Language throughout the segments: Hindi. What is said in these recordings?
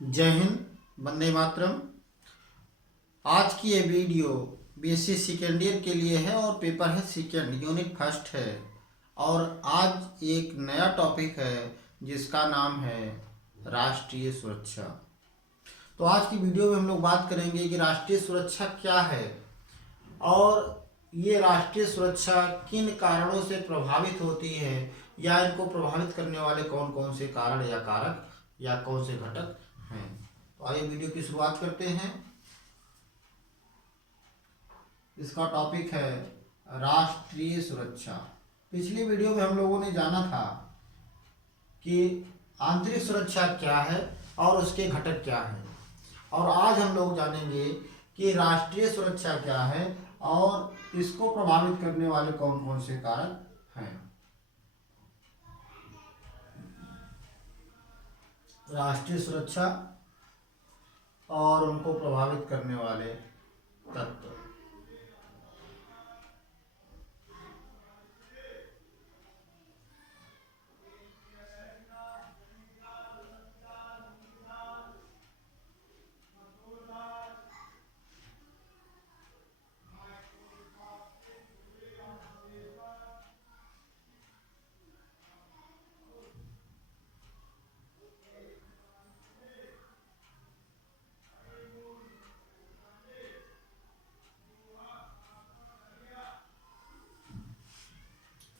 जय हिंद। वंदे मातरम। आज की ये वीडियो बीएससी सेकेंड ईयर के लिए है और पेपर है सेकेंड, यूनिट फर्स्ट है। और आज एक नया टॉपिक है जिसका नाम है राष्ट्रीय सुरक्षा। तो आज की वीडियो में हम लोग बात करेंगे कि राष्ट्रीय सुरक्षा क्या है और ये राष्ट्रीय सुरक्षा किन कारणों से प्रभावित होती है या इनको प्रभावित करने वाले कौन कौन से कारण या कारक या कौन से घटक हैं। तो आइए वीडियो की शुरुआत करते हैं। इसका टॉपिक है राष्ट्रीय सुरक्षा। पिछली वीडियो में हम लोगों ने जाना था कि आंतरिक सुरक्षा क्या है और उसके घटक क्या हैं, और आज हम लोग जानेंगे कि राष्ट्रीय सुरक्षा क्या है और इसको प्रभावित करने वाले कौन कौन से कारक हैं। राष्ट्रीय सुरक्षा और उनको प्रभावित करने वाले तत्व।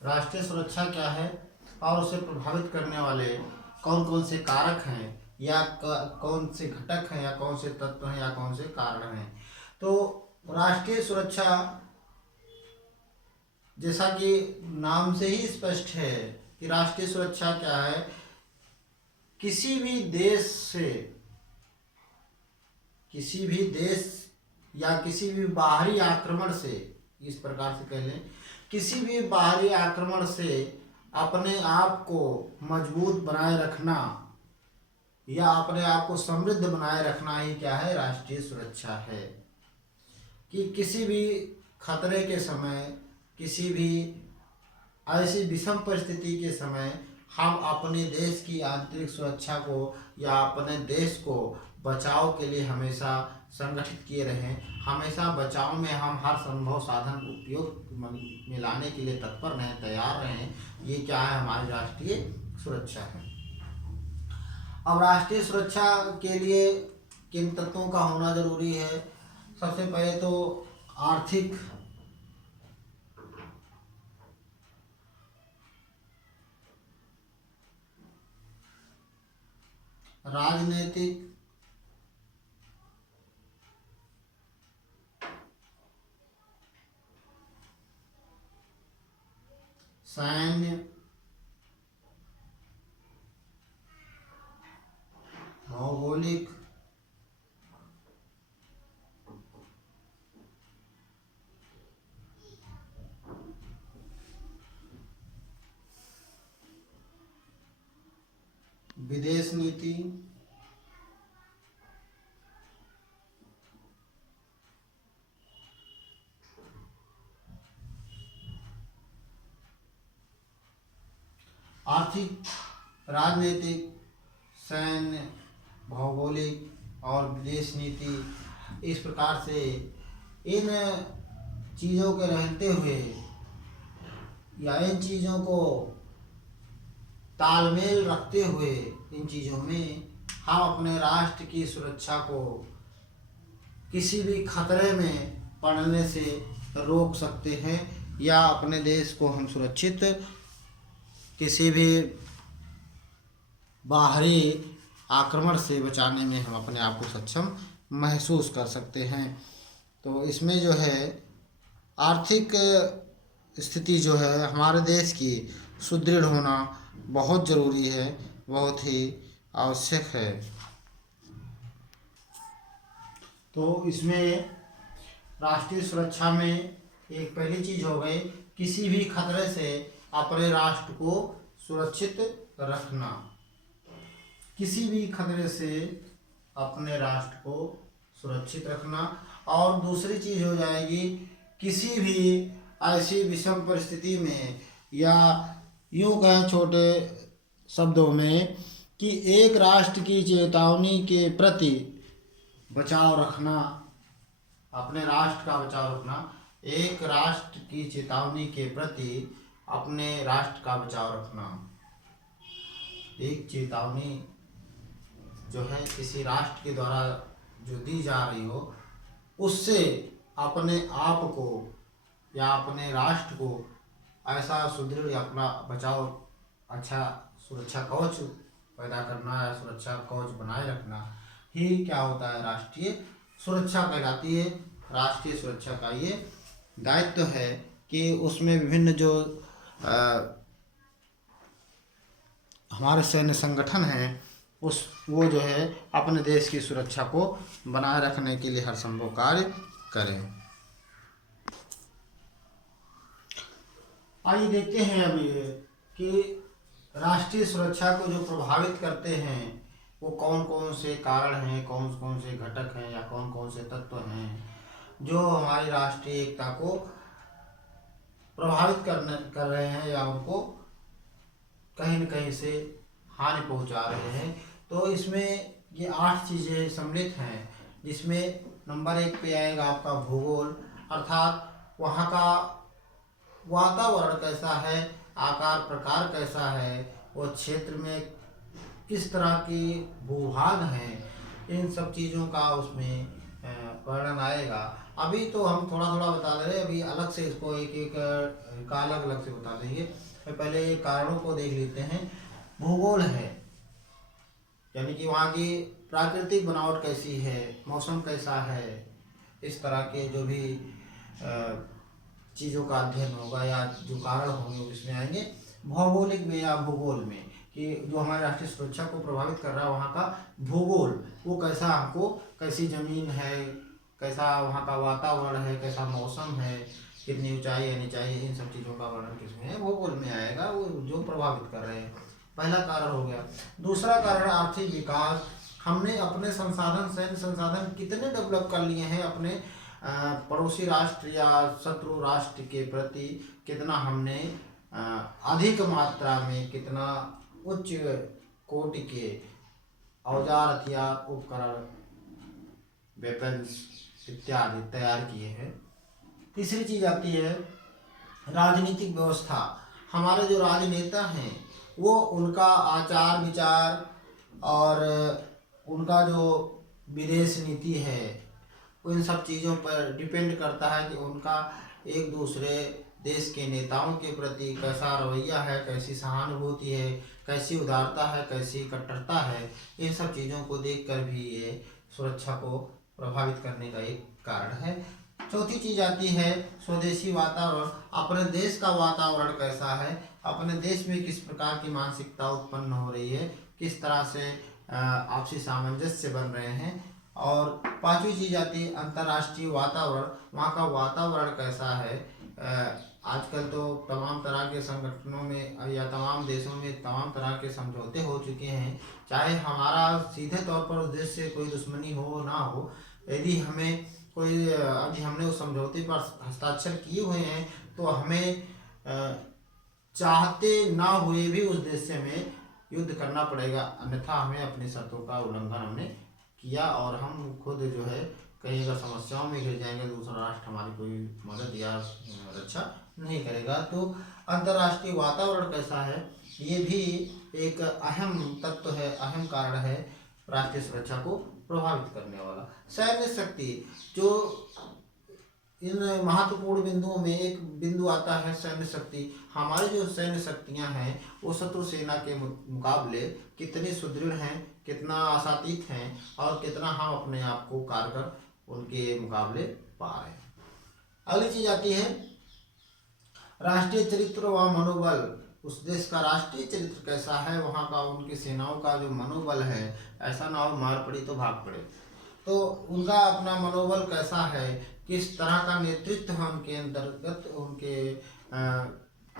राष्ट्रीय सुरक्षा क्या है और उसे प्रभावित करने वाले कौन कौन से कारक हैं या कौन से घटक हैं या कौन से तत्व हैं या कौन से कारण हैं। तो राष्ट्रीय सुरक्षा, जैसा कि नाम से ही स्पष्ट है कि राष्ट्रीय सुरक्षा क्या है, किसी भी देश या किसी भी बाहरी आक्रमण से, इस प्रकार से कह लें, किसी भी बाहरी आक्रमण से अपने आप को मजबूत बनाए रखना या अपने आप को समृद्ध बनाए रखना ही क्या है, राष्ट्रीय सुरक्षा है। कि किसी भी खतरे के समय, किसी भी ऐसी विषम परिस्थिति के समय हम अपने देश की आंतरिक सुरक्षा को या अपने देश को बचाव के लिए हमेशा संगठित किए रहें, हमेशा बचाव में हम हर संभव साधन उपयोग में लाने के लिए तत्पर रहें, तैयार रहें। ये क्या है, हमारी राष्ट्रीय सुरक्षा है। अब राष्ट्रीय सुरक्षा के लिए किन तत्वों का होना जरूरी है। सबसे पहले तो आर्थिक, राजनीतिक, सैन्य, भौगोलिक, विदेश नीति, आर्थिक, राजनीतिक, सैन्य, भौगोलिक और विदेश नीति। इस प्रकार से इन चीज़ों के रहते हुए या इन चीज़ों को तालमेल रखते हुए, इन चीज़ों में हम अपने राष्ट्र की सुरक्षा को किसी भी खतरे में पड़ने से रोक सकते हैं या अपने देश को हम सुरक्षित किसी भी बाहरी आक्रमण से बचाने में हम अपने आप को सक्षम महसूस कर सकते हैं। तो इसमें जो है आर्थिक स्थिति जो है हमारे देश की सुदृढ़ होना बहुत ज़रूरी है, बहुत ही आवश्यक है। तो इसमें राष्ट्रीय सुरक्षा में एक पहली चीज़ हो गई, किसी भी खतरे से अपने राष्ट्र को सुरक्षित रखना। किसी भी खतरे से अपने राष्ट्र को सुरक्षित रखना। और दूसरी चीज़ हो जाएगी, किसी भी ऐसी विषम परिस्थिति में, या यूँ कहें छोटे शब्दों में, कि एक राष्ट्र की चेतावनी के प्रति बचाव रखना, अपने राष्ट्र का बचाव रखना, एक राष्ट्र की चेतावनी के प्रति अपने राष्ट्र का बचाव रखना। एक चेतावनी जो है किसी राष्ट्र के द्वारा जो दी जा रही हो, उससे अपने आप को या अपने राष्ट्र को ऐसा सुदृढ़ या अपना बचाव अच्छा सुरक्षा कवच पैदा करना है, सुरक्षा कवच बनाए रखना ही क्या होता है, राष्ट्रीय सुरक्षा कहलाती है। राष्ट्रीय सुरक्षा का ये दायित्व है कि उसमें विभिन्न जो हमारे सैन्य संगठन हैं वो जो है अपने देश की सुरक्षा को बनाए रखने के लिए हर संभव कार्य करें। आइए देखते हैं अभी कि राष्ट्रीय सुरक्षा को जो प्रभावित करते हैं वो कौन कौन से कारण हैं, कौन कौन से घटक हैं या कौन कौन से तत्व हैं जो हमारी राष्ट्रीय एकता को प्रभावित कर रहे हैं या उनको कहीं न कहीं से हानि पहुंचा रहे हैं। तो इसमें ये 8 चीज़ें सम्मिलित हैं, जिसमें नंबर 1 पे आएगा आपका भूगोल, अर्थात वहाँ का वातावरण कैसा है, आकार प्रकार कैसा है, वो क्षेत्र में किस तरह की भूभाग हैं, इन सब चीज़ों का उसमें वर्णन आएगा। अभी तो हम थोड़ा थोड़ा बता दे रहे हैं, अभी अलग से इसको एक एक का अलग अलग से बता देंगे। पहले कारणों को देख लेते हैं। भूगोल है यानी कि वहाँ की प्राकृतिक बनावट कैसी है, मौसम कैसा है, इस तरह के जो भी चीज़ों का अध्ययन होगा या जो कारण होंगे उसमें आएंगे। भौगोलिक में या भूगोल में कि जो हमारे राष्ट्रीय सुरक्षा को प्रभावित कर रहा है वहाँ का भूगोल, वो कैसा, हमको कैसी ज़मीन है, कैसा वहाँ का वातावरण है, कैसा मौसम है, कितनी ऊंचाई है नीचाई है, इन सब चीज़ों का वर्णन किसमें है, भूगोल में आएगा, वो जो प्रभावित कर रहे हैं। पहला कारण हो गया। दूसरा कारण आर्थिक विकास। हमने अपने संसाधन, सैन्य संसाधन कितने डेवलप कर लिए हैं, अपने पड़ोसी राष्ट्र या शत्रु राष्ट्र के प्रति कितना हमने अधिक मात्रा में, कितना उच्च कोटि के औजार, हथियार, उपकरण, वेपन्स इत्यादि तैयार किए हैं। तीसरी चीज़ आती है राजनीतिक व्यवस्था। हमारे जो राजनेता हैं वो उनका आचार विचार और उनका जो विदेश नीति है, उन सब चीज़ों पर डिपेंड करता है कि उनका एक दूसरे देश के नेताओं के प्रति कैसा रवैया है, कैसी सहानुभूति है, कैसी उदारता है, कैसी कट्टरता है। इन सब चीज़ों को देखकर भी ये सुरक्षा को प्रभावित करने का एक कारण है। चौथी चीज़ आती है स्वदेशी वातावरण। अपने देश का वातावरण कैसा है, अपने देश में किस प्रकार की मानसिकता उत्पन्न हो रही है, किस तरह से आपसी सामंजस्य बन रहे हैं। और पांचवी चीज़ आती है अंतर्राष्ट्रीय वातावरण। वहाँ का वातावरण कैसा है। आजकल तो तमाम तरह के संगठनों में या तमाम देशों में तमाम तरह के समझौते हो चुके हैं, चाहे हमारा सीधे तौर पर उस देश से कोई दुश्मनी हो ना हो, यदि हमें कोई अभी हमने उस समझौते पर हस्ताक्षर किए हुए हैं तो हमें चाहते ना हुए भी उस देश से हमें युद्ध करना पड़ेगा, अन्यथा हमें अपनी शर्तों का उल्लंघन हमने किया और हम खुद जो है कहीं अगर समस्याओं में घिर जाएंगे, दूसरा राष्ट्र हमारी कोई मदद या रक्षा नहीं करेगा। तो अंतर्राष्ट्रीय वातावरण कैसा है, ये भी एक अहम तत्व है, अहम कारण है राष्ट्रीय सुरक्षा को प्रभावित करने वाला। सैन्य शक्ति, जो इन महत्वपूर्ण बिंदुओं में एक बिंदु आता है सैन्य शक्ति। हमारी जो सैन्य शक्तियां हैं वो शत्रु सेना के मुकाबले कितनी सुदृढ़ हैं, कितना आशातीत हैं और कितना हम अपने आप को कारगर उनके मुकाबले पा रहे हैं। अगली चीज आती है राष्ट्रीय चरित्र व मनोबल। उस देश का राष्ट्रीय चरित्र कैसा है, वहाँ का उनकी सेनाओं का जो मनोबल है, ऐसा ना हो मार पड़ी तो भाग पड़े, तो उनका अपना मनोबल कैसा है, किस तरह का नेतृत्व है उनके अंतर्गत, उनके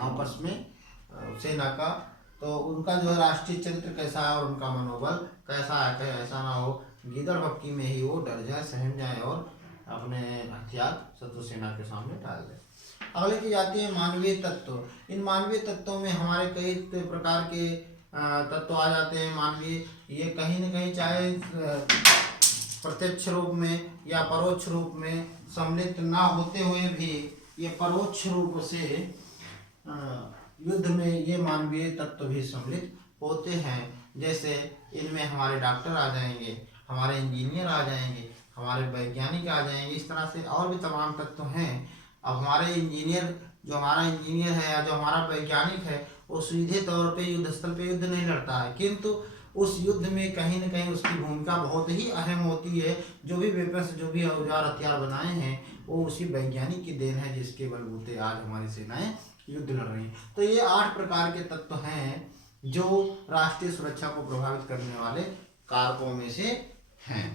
आपस में सेना का, तो उनका जो है राष्ट्रीय चरित्र कैसा है और उनका मनोबल कैसा है, कहीं ऐसा ना हो गीदड़ भक्की में ही वो डर जाए, सहम जाए और अपने हथियार शत्रु सेना के सामने डाल दे। अगली चीज आती है मानवीय तत्व। इन मानवीय तत्वों में हमारे कई प्रकार के तत्व आ जाते हैं। मानवीय ये कहीं न कहीं चाहे प्रत्यक्ष रूप में या परोक्ष रूप में सम्मिलित ना होते हुए भी ये परोक्ष रूप से युद्ध में ये मानवीय तत्व भी सम्मिलित होते हैं। जैसे इनमें हमारे डॉक्टर आ जाएंगे, हमारे इंजीनियर आ जाएंगे, हमारे वैज्ञानिक आ जाएंगे, इस तरह से और भी तमाम तत्व हैं। अब हमारे इंजीनियर जो हमारा इंजीनियर है या जो हमारा वैज्ञानिक है वो सीधे तौर पे युद्ध स्थल पे युद्ध नहीं लड़ता है, किंतु उस युद्ध में कहीं न कहीं उसकी भूमिका बहुत ही अहम होती है। जो भी वेपन्स, जो भी औजार हथियार बनाए हैं वो उसी वैज्ञानिक की देन है जिसके बलबूते आज हमारी सेनाएं युद्ध लड़ रही हैं। तो ये 8 प्रकार के तत्व हैं जो राष्ट्रीय सुरक्षा को प्रभावित करने वाले कारकों में से हैं।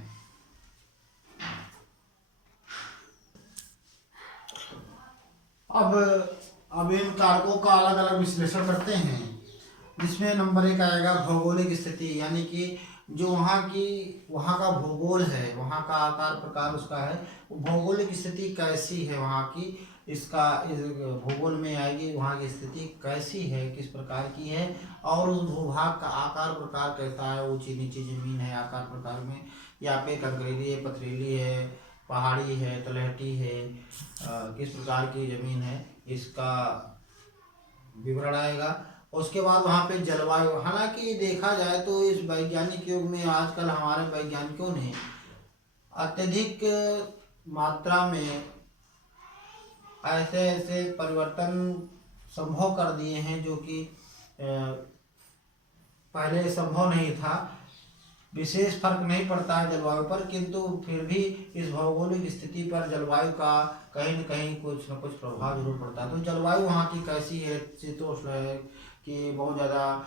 अब इन कारकों का अलग अलग विश्लेषण करते हैं, जिसमें नंबर 1 आएगा भौगोलिक स्थिति, यानी कि जो वहाँ का भूगोल है, वहाँ का आकार प्रकार उसका है, भौगोलिक स्थिति कैसी है वहाँ की, इसका इस भूगोल में आएगी वहाँ की स्थिति कैसी है, किस प्रकार की है, और उस भूभाग का आकार प्रकार कैसा है, ऊंची नीची जमीन है आकार प्रकार में, या पे कंकरीली है, पथरीली है, पहाड़ी है, तलहटी है, किस प्रकार की जमीन है, इसका विवरण आएगा। उसके बाद वहाँ पे जलवायु, हालांकि देखा जाए तो इस वैज्ञानिक युग में आजकल हमारे वैज्ञानिकों ने अत्यधिक मात्रा में ऐसे ऐसे परिवर्तन संभव कर दिए हैं जो कि पहले संभव नहीं था। विशेष फर्क नहीं पड़ता है जलवायु पर, किंतु फिर भी इस भौगोलिक स्थिति पर जलवायु का कहीं न कहीं कुछ न कुछ प्रभाव जरूर पड़ता है। तो जलवायु वहाँ की कैसी है, शीतोष्ण है कि बहुत ज़्यादा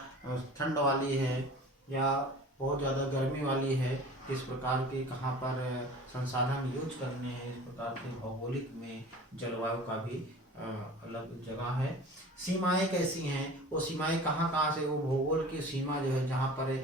ठंड वाली है या बहुत ज़्यादा गर्मी वाली है, किस प्रकार के कहाँ पर संसाधन यूज करने हैं, इस प्रकार के भौगोलिक में जलवायु का भी अलग जगह है। सीमाएं कैसी हैं, वो सीमाएं कहाँ कहाँ से, वो भूगोल की सीमा जो है जहाँ पर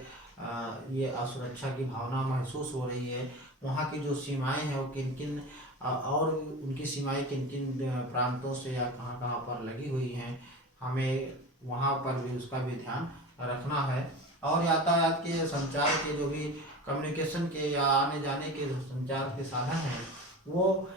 ये असुरक्षा की भावना महसूस हो रही है, वहाँ की जो सीमाएं हैं वो किन किन और उनकी सीमाएं किन किन प्रांतों से या कहाँ कहाँ पर लगी हुई हैं, हमें वहाँ पर भी उसका भी ध्यान रखना है। और यातायात के, संचार के, जो भी कम्युनिकेशन के या आने जाने के जो संचार के साधन हैं वो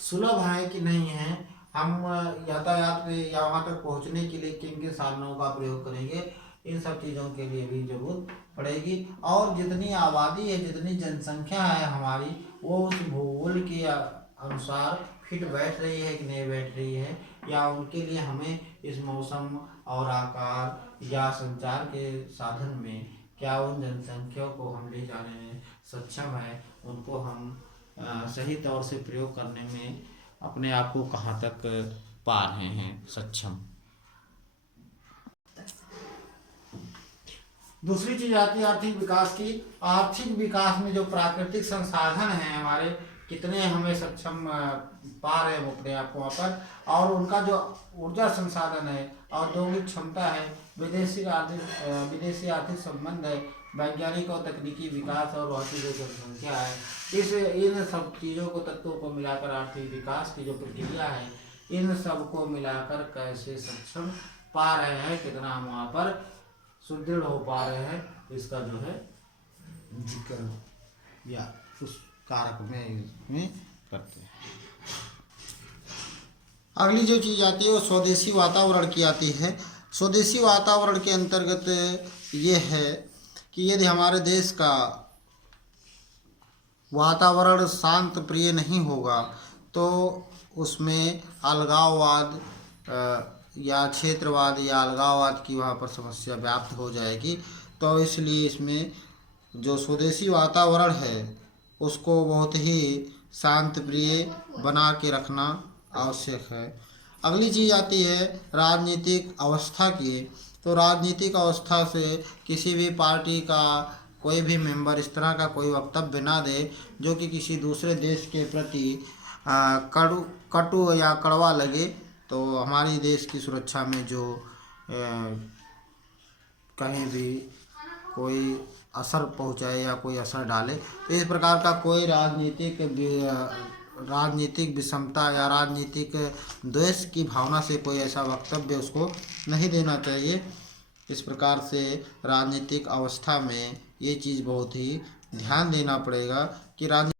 सुलभ हैं कि नहीं हैं, हम यातायात पे या वहाँ तक पहुँचने के लिए किन किन साधनों का प्रयोग करेंगे, इन सब चीज़ों के लिए भी जरूरत पड़ेगी। और जितनी आबादी है, जितनी जनसंख्या है हमारी, वो उस भूगोल के अनुसार फिट बैठ रही है कि नहीं बैठ रही है, या उनके लिए हमें इस मौसम और आकार या संचार के साधन में क्या उन जनसंख्या को हम ले जाने में सक्षम है, उनको हम सही तौर से प्रयोग करने में अपने आप को कहाँ तक पा रहे हैं सक्षम। दूसरी चीज आती है आर्थिक विकास की। आर्थिक विकास में जो प्राकृतिक संसाधन हैं हमारे, कितने हमें सक्षम पा रहे हैं अपने आप को वहाँ पर, और उनका जो ऊर्जा संसाधन है, औद्योगिक क्षमता है, विदेशी आर्थिक संबंध है, वैज्ञानिक और तकनीकी विकास और वहाँ की जो जनसंख्या है, इन सब चीज़ों को, तत्वों को मिलाकर आर्थिक विकास की जो प्रक्रिया है, इन सब को मिलाकर कैसे सक्षम पा रहे हैं, कितना हम वहाँ पर सुदृढ़ हो पा रहे हैं, इसका जो है जिक्र या उस कारक में करते हैं। अगली जो चीज़ आती है वो स्वदेशी वातावरण की आती है। स्वदेशी वातावरण के अंतर्गत ये है कि यदि हमारे देश का वातावरण शांत प्रिय नहीं होगा तो उसमें अलगाववाद या क्षेत्रवाद या अलगाववाद की वहाँ पर समस्या व्याप्त हो जाएगी। तो इसलिए इसमें जो स्वदेशी वातावरण है उसको बहुत ही शांत प्रिय बना के रखना आवश्यक है। अगली चीज़ आती है राजनीतिक अवस्था की। तो राजनीतिक अवस्था से किसी भी पार्टी का कोई भी मेंबर इस तरह का कोई वक्तव्य ना दे जो कि किसी दूसरे देश के प्रति कटु या कड़वा लगे, तो हमारी देश की सुरक्षा में जो कहीं भी कोई असर पहुंचाए या कोई असर डाले, तो इस प्रकार का कोई राजनीतिक विषमता या राजनीतिक द्वेष की भावना से कोई ऐसा वक्तव्य उसको नहीं देना चाहिए। इस प्रकार से राजनीतिक अवस्था में ये चीज़ बहुत ही ध्यान देना पड़ेगा कि राजनीति